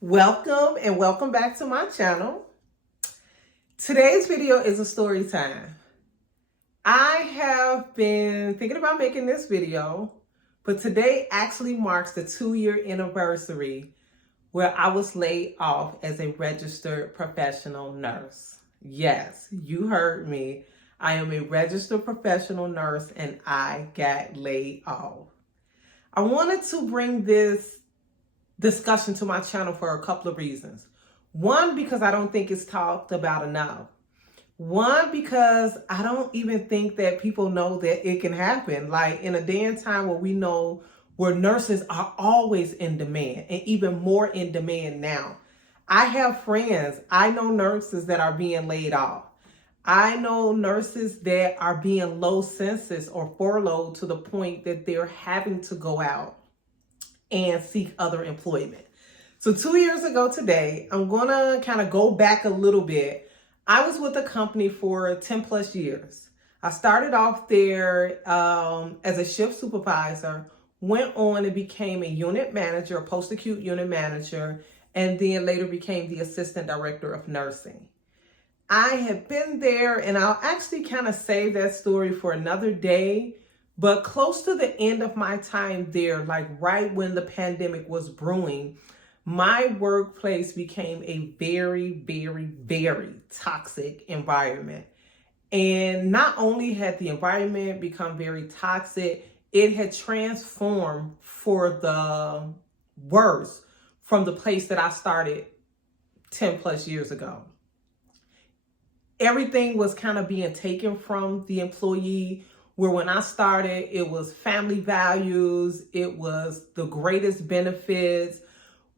Welcome and welcome back to my channel. Today's video is a story time. I have been thinking about making this video, but today actually marks the 2-year anniversary where I was laid off as a registered professional nurse. Yes, you heard me. I am a registered professional nurse and I got laid off. I wanted to bring this discussion to my channel for a couple of reasons. One, because I don't think it's talked about enough. One, because I don't even think that people know that it can happen. Like in a day and time where nurses are always in demand and even more in demand now. I have friends, I know nurses that are being laid off. I know nurses that are being low census or furloughed to the point that they're having to go out and seek other employment. So 2 years ago today, I'm gonna kind of go back a little bit. I was with the company for 10 plus years. I started off there as a shift supervisor, went on and became a unit manager, a post-acute unit manager, and then later became the assistant director of nursing. I had been there, and I'll actually kind of save that story for another day. But close to the end of my time there, like right when the pandemic was brewing, my workplace became a very, very, very toxic environment. And not only had the environment become very toxic, it had transformed for the worse from the place that I started 10 plus years ago. Everything was kind of being taken from the employee. Where when I started, it was family values, it was the greatest benefits.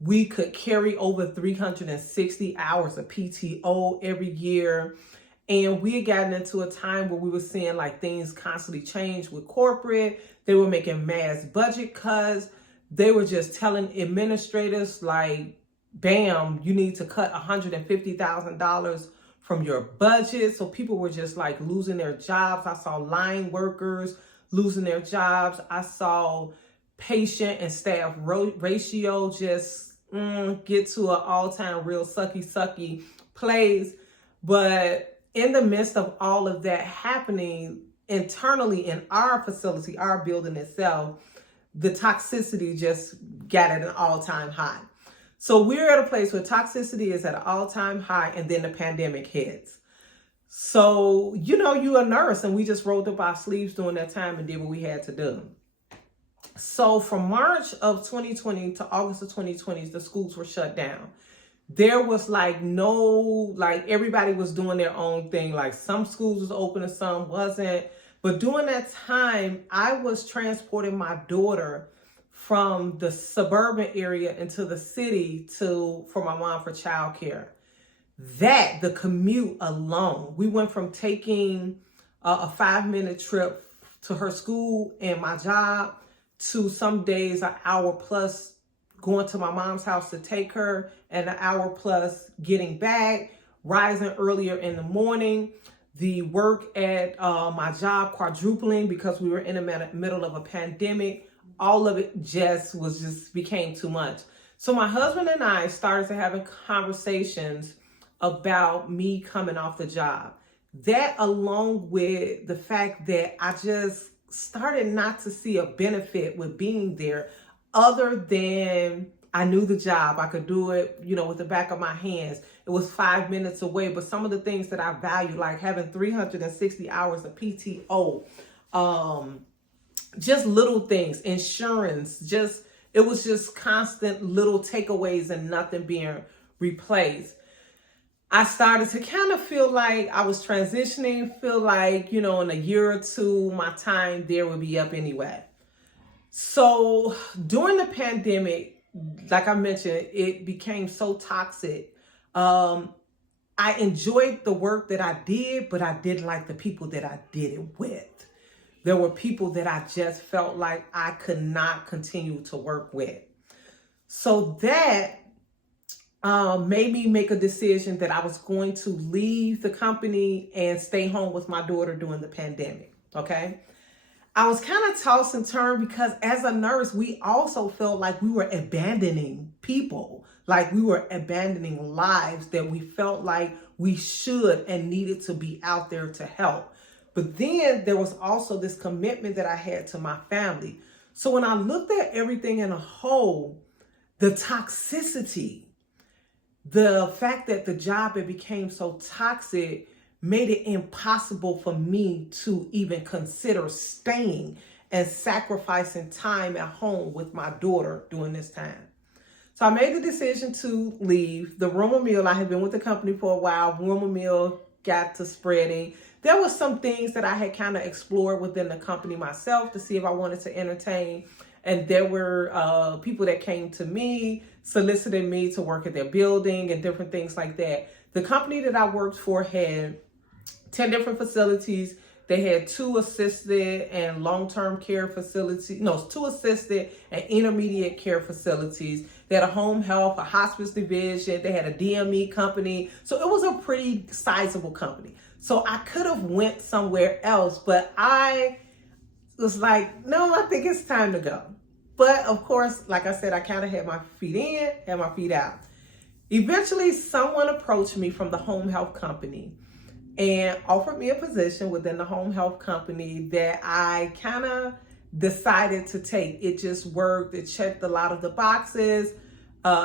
We could carry over 360 hours of PTO every year. And we had gotten into a time where we were seeing like things constantly change with corporate. They were making mass budget cuts. They were just telling administrators like, bam, you need to cut $150,000 from your budget. So people were just like losing their jobs. I saw line workers losing their jobs. I saw patient and staff ratio just get to an all-time real sucky place. But in the midst of all of that happening internally in our facility, our building itself, the toxicity just got at an all-time high. So we're at a place where toxicity is at an all-time high, and then the pandemic hits. So, you're a nurse, and we just rolled up our sleeves during that time and did what we had to do. So from March of 2020 to August of 2020, the schools were shut down. There was everybody was doing their own thing. Like some schools was open and some wasn't. But during that time, I was transporting my daughter from the suburban area into the city for my mom for childcare. The commute alone, we went from taking a 5-minute trip to her school and my job to some days an hour plus going to my mom's house to take her and an hour plus getting back, rising earlier in the morning, the work at my job quadrupling because we were in the middle of a pandemic. All of it just became too much. So my husband and I started to having conversations about me coming off the job. That along with the fact that I just started not to see a benefit with being there other than I knew the job. I could do it, with the back of my hands. It was 5 minutes away, but some of the things that I value, like having 360 hours of PTO, just little things, insurance, it was just constant little takeaways and nothing being replaced. I started to kind of feel like I was transitioning, feel like, in a year or two, my time there would be up anyway. So during the pandemic, like I mentioned, it became so toxic. I enjoyed the work that I did, but I didn't like the people that I did it with. There were people that I just felt like I could not continue to work with. So that made me make a decision that I was going to leave the company and stay home with my daughter during the pandemic. Okay. I was kind of tossed and turned because as a nurse, we also felt like we were abandoning people, like we were abandoning lives that we felt like we should and needed to be out there to help. But then there was also this commitment that I had to my family. So when I looked at everything in a whole, the toxicity, the fact that the job had became so toxic made it impossible for me to even consider staying and sacrificing time at home with my daughter during this time. So I made the decision to leave. The rumor mill, I had been with the company for a while. Rumor mill got to spreading. There were some things that I had kind of explored within the company myself to see if I wanted to entertain. And there were people that came to me, solicited me to work at their building and different things like that. The company that I worked for had 10 different facilities. They had 2 assisted and long-term care facilities. No, 2 assisted and intermediate care facilities. They had a home health, a hospice division. They had a DME company. So it was a pretty sizable company. So I could have went somewhere else, but I was like, no, I think it's time to go. But of course, like I said, I kind of had my feet in, had my feet out. Eventually, someone approached me from the home health company and offered me a position within the home health company that I kind of decided to take. It just worked. It checked a lot of the boxes.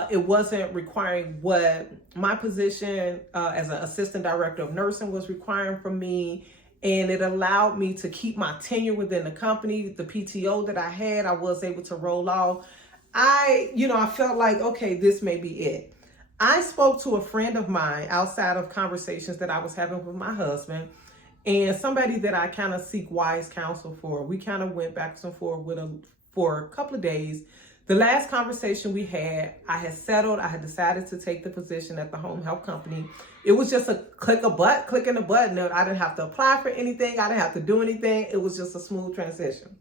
It wasn't requiring what my position as an assistant director of nursing was requiring from me. And it allowed me to keep my tenure within the company. The PTO that I had, I was able to roll off. I felt like, okay, this may be it. I spoke to a friend of mine outside of conversations that I was having with my husband and somebody that I kind of seek wise counsel for. We kind of went back and forth with him for a couple of days. The last conversation we had, I had settled. I had decided to take the position at the home health company. It was just a clicking the button. I didn't have to apply for anything. I didn't have to do anything. It was just a smooth transition.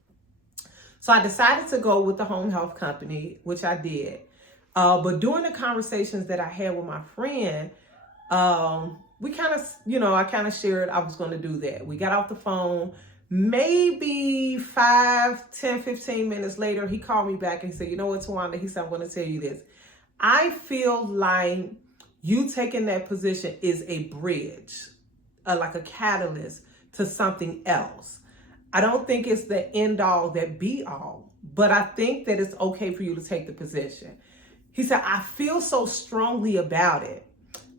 So I decided to go with the home health company, which I did. But during the conversations that I had with my friend, we kind of, I kind of shared I was going to do that. We got off the phone. Maybe 5, 10, 15 minutes later, he called me back and said, you know what, Tawanda? He said, I'm going to tell you this. I feel like you taking that position is a bridge, like a catalyst to something else. I don't think it's the end all that be all, but I think that it's okay for you to take the position. He said, I feel so strongly about it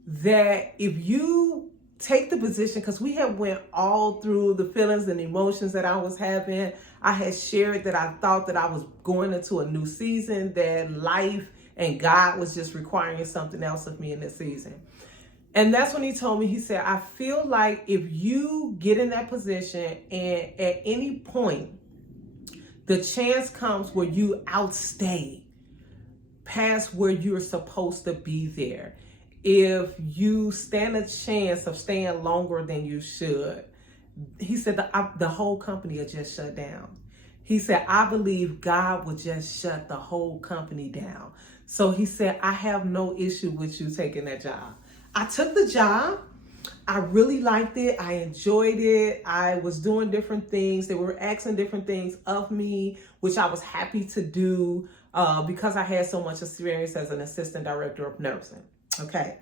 that if you take the position, because we had went all through the feelings and emotions that I was having. I had shared that I thought that I was going into a new season, that life and God was just requiring something else of me in this season. And that's when he told me, he said, I feel like if you get in that position and at any point, the chance comes where you outstay past where you're supposed to be there. If you stand a chance of staying longer than you should, he said the whole company will just shut down. He said, I believe God will just shut the whole company down. So he said, I have no issue with you taking that job. I took the job. I really liked it. I enjoyed it. I was doing different things. They were asking different things of me, which I was happy to do because I had so much experience as an assistant director of nursing. Okay.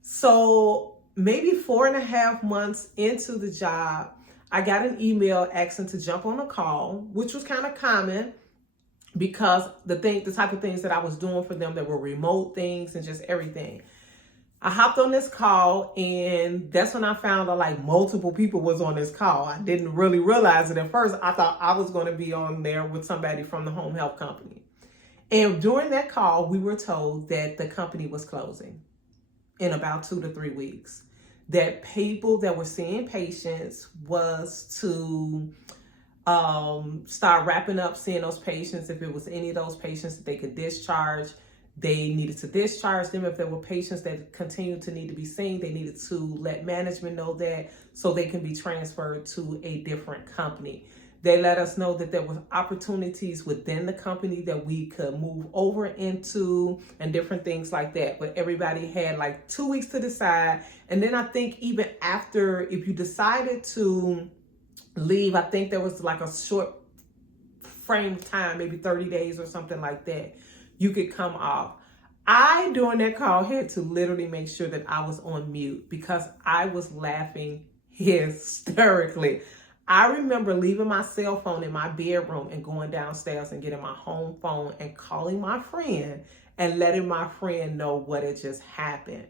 So maybe 4.5 months into the job, I got an email asking to jump on a call, which was kind of common because the type of things that I was doing for them that were remote things and just everything. I hopped on this call, and that's when I found out like multiple people was on this call. I didn't really realize it at first. I thought I was going to be on there with somebody from the home health company. And during that call, we were told that the company was closing in about 2 to 3 weeks. That people that were seeing patients was to start wrapping up seeing those patients. If it was any of those patients that they could discharge, they needed to discharge them. If there were patients that continued to need to be seen, they needed to let management know that so they can be transferred to a different company. They let us know that there were opportunities within the company that we could move over into and different things like that. But everybody had like 2 weeks to decide. And then I think even after, if you decided to leave, I think there was like a short frame of time, maybe 30 days or something like that, you could come off. During that call, had to literally make sure that I was on mute because I was laughing hysterically. I remember leaving my cell phone in my bedroom and going downstairs and getting my home phone and calling my friend and letting my friend know what had just happened.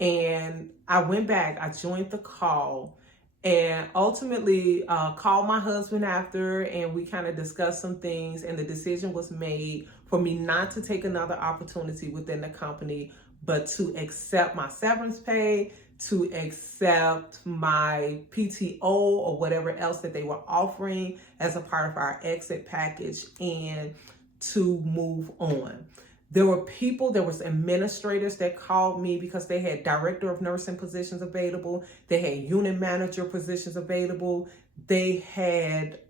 And I went back, I joined the call, and ultimately called my husband after, and we kind of discussed some things, and the decision was made for me not to take another opportunity within the company, but to accept my severance pay, to accept my PTO or whatever else that they were offering as a part of our exit package, and to move on. There was administrators that called me because they had director of nursing positions available. They had unit manager positions available. They had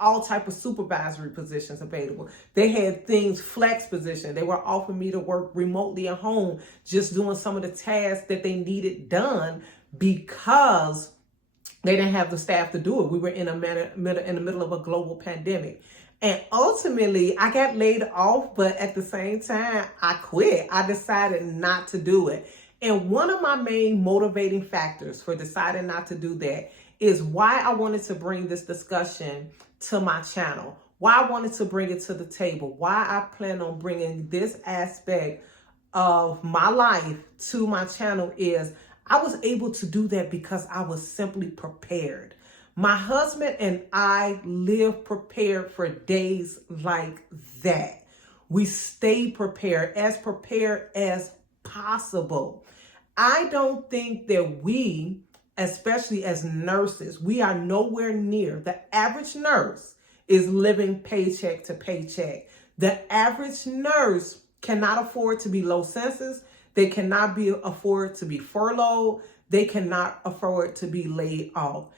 all type of supervisory positions available. They had things, flex position. They were offering me to work remotely at home, just doing some of the tasks that they needed done because they didn't have the staff to do it. We were in the middle of a global pandemic. And ultimately, I got laid off, but at the same time, I quit. I decided not to do it. And one of my main motivating factors for deciding not to do that is why I wanted to bring this discussion to my channel, why I wanted to bring it to the table, why I plan on bringing this aspect of my life to my channel is I was able to do that because I was simply prepared. My husband and I live prepared for days like that. We stay prepared as possible. I don't think that we, especially as nurses, we are nowhere near. The average nurse is living paycheck to paycheck. The average nurse cannot afford to be low census. They cannot afford to be furloughed. They cannot afford to be laid off.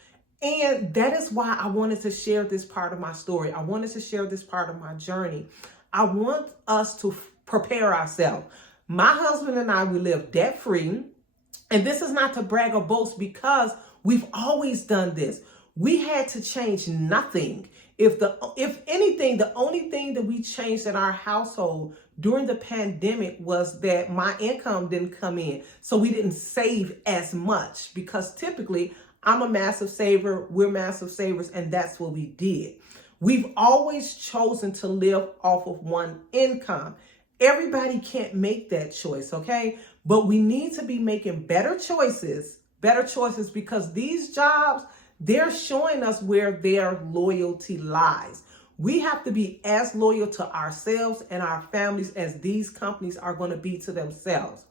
And that is why I wanted to share this part of my story. I wanted to share this part of my journey. I want us to prepare ourselves. My husband and I, we live debt-free. And this is not to brag or boast because we've always done this. We had to change nothing. If anything, the only thing that we changed in our household during the pandemic was that my income didn't come in. So we didn't save as much because typically I'm a massive saver, we're massive savers, and that's what we did. We've always chosen to live off of one income. Everybody can't make that choice, okay? But we need to be making better choices because these jobs, they're showing us where their loyalty lies. We have to be as loyal to ourselves and our families as these companies are going to be to themselves.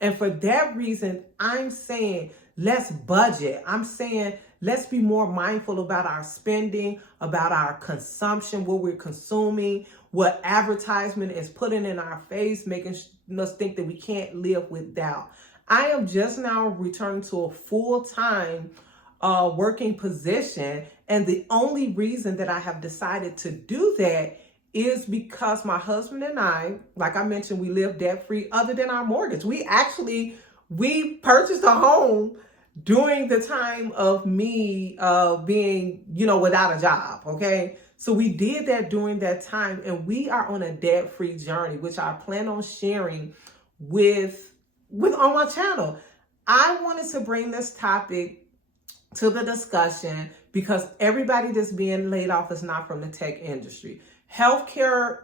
And for that reason, I'm saying let's budget. I'm saying let's be more mindful about our spending, about our consumption, what we're consuming, what advertisement is putting in our face, making us think that we can't live without. I am just now returning to a full-time working position. And the only reason that I have decided to do that is because my husband and I, like I mentioned, we live debt-free other than our mortgage. We purchased a home during the time of me being, without a job, okay? So we did that during that time, and we are on a debt-free journey, which I plan on sharing with on my channel. I wanted to bring this topic to the discussion because everybody that's being laid off is not from the tech industry. Healthcare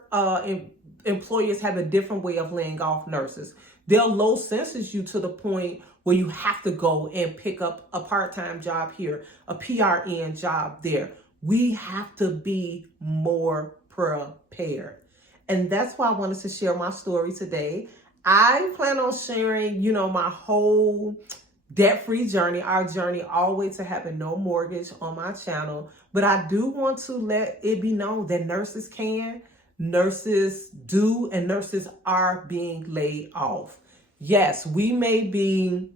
employers have a different way of laying off nurses. They'll low census you to the point where you have to go and pick up a part-time job here, a PRN job there. We have to be more prepared. And that's why I wanted to share my story today. I plan on sharing, my whole debt-free journey, our journey all the way to having no mortgage on my channel. But I do want to let it be known that nurses can, nurses do, and nurses are being laid off. Yes, we may be,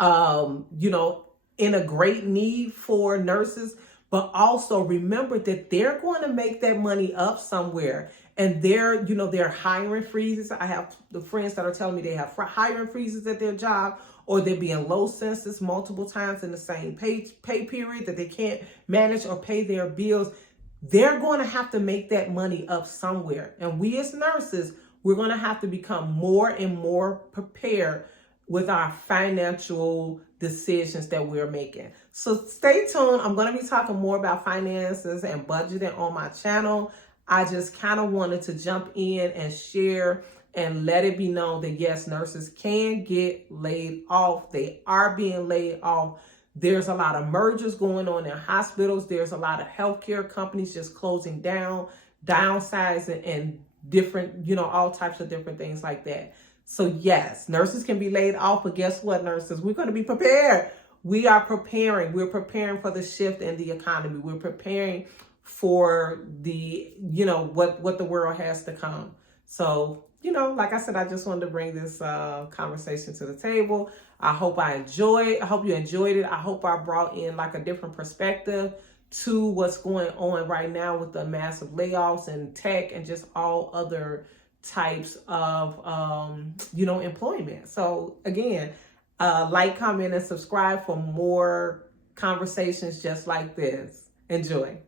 in a great need for nurses, but also remember that they're going to make that money up somewhere. And they're hiring freezes. I have the friends that are telling me they have hiring freezes at their job, or they're being low census multiple times in the same pay period that they can't manage or pay their bills. they're going to have to make that money up somewhere. And we as nurses, we're going to have to become more and more prepared with our financial decisions that we're making. So stay tuned. I'm going to be talking more about finances and budgeting on my channel. I just kind of wanted to jump in and share and let it be known that yes, nurses can get laid off. They are being laid off. There's a lot of mergers going on in hospitals. There's a lot of healthcare companies just closing down, downsizing, and different, all types of different things like that. So yes, nurses can be laid off, but guess what, nurses? We're going to be prepared. We are preparing. We're preparing for the shift in the economy. We're preparing for the, what the world has to come. So, like I said, I just wanted to bring this conversation to the table. I hope you enjoyed it. I hope I brought in like a different perspective to what's going on right now with the massive layoffs in tech and just all other types of, employment. So again, like, comment, and subscribe for more conversations just like this. Enjoy.